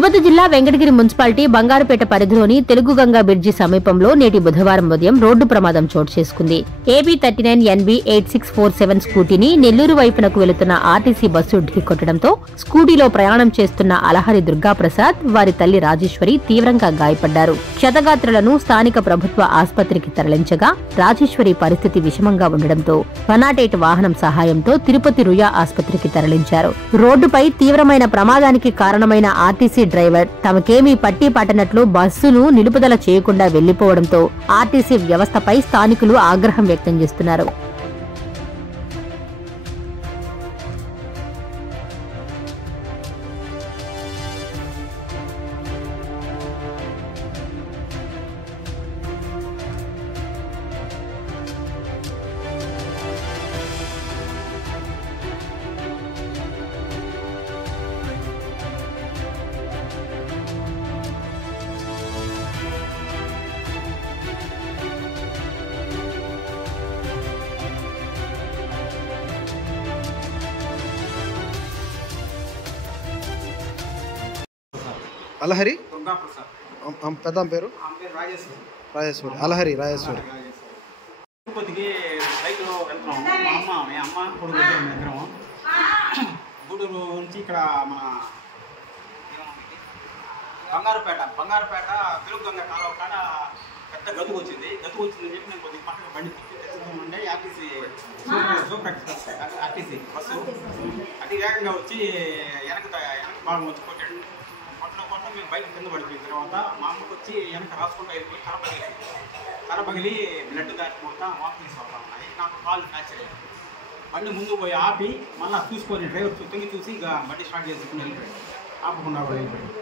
తిరుపతి జిల్లా వెంకటగిరి మున్సిపాలిటీ బంగారుపేట పరిధిలోని తెలుగు గంగా బ్రిడ్జి సమీపంలో నేటి బుధవారం ఉదయం రోడ్డు ప్రమాదం చోటు చేసుకుంది. ఏబీ 39 NB 8647 స్కూటీని నెల్లూరు వైపునకు వెళుతున్న ఆర్టీసీ బస్సు ఢీకొట్టడంతో స్కూటీలో ప్రయాణం చేస్తున్న అలహరి దుర్గాప్రసాద్, వారి తల్లి రాజేశ్వరి తీవ్రంగా గాయపడ్డారు. క్షతగాత్రులను స్థానిక ప్రభుత్వ ఆసుపత్రికి తరలించగా రాజేశ్వరి పరిస్థితి విషమంగా ఉండడంతో 108 వాహనం సహాయంతో తిరుపతి రుయా ఆసుపత్రికి తరలించారు. రోడ్డుపై తీవ్రమైన ప్రమాదానికి కారణమైన ఆర్టీసీ డ్రైవర్ తమకేమీ పట్టి పట్టనట్లు బస్సును నిలుపుదల చేయకుండా వెళ్లిపోవడంతో ఆర్టీసీ వ్యవస్థపై స్థానికులు ఆగ్రహం వ్యక్తం చేస్తున్నారు. అలహరి పెద్ద పేరు రాజేశ్వరి. అలహరి రాజేశ్వరి. తిరుపతికి బైక్లో వెళ్తున్నాము. మా అమ్మ కొడుకు ఇద్దరము గూడూరు నుంచి ఇక్కడ మన బంగారుపేట తెలుగు గంగ కాలువ కాడ పెద్ద గతుకు వచ్చిందని చెప్పి నేను కొద్దిగా పక్కన బండి తెచ్చుకుంటే RTC super express RTC bus అతి వేగంగా వచ్చి వెనక బాగా వచ్చి కొట్టాడు. కొట్టడం మేము బైక్ కింద పడిపోయిన తర్వాత మా అమ్మకి వచ్చి వెనక రాసుకుంటూ వెళ్ళిపోయి కర పగిలి బ్లడ్ దాటి మొత్తం వాక్ తీసుకుంటా ఉన్నాయి. నాకు కాలు ఫ్రాక్చర్ అయ్యింది. బండి ముందు పోయి ఆపి మళ్ళీ చూసుకొని డ్రైవర్ తొంగి చూసి ఇక బండి స్టార్ట్ చేసుకుని వెళ్ళిపోయాడు. ఆపకుండా కూడా వెళ్ళిపోయాడు.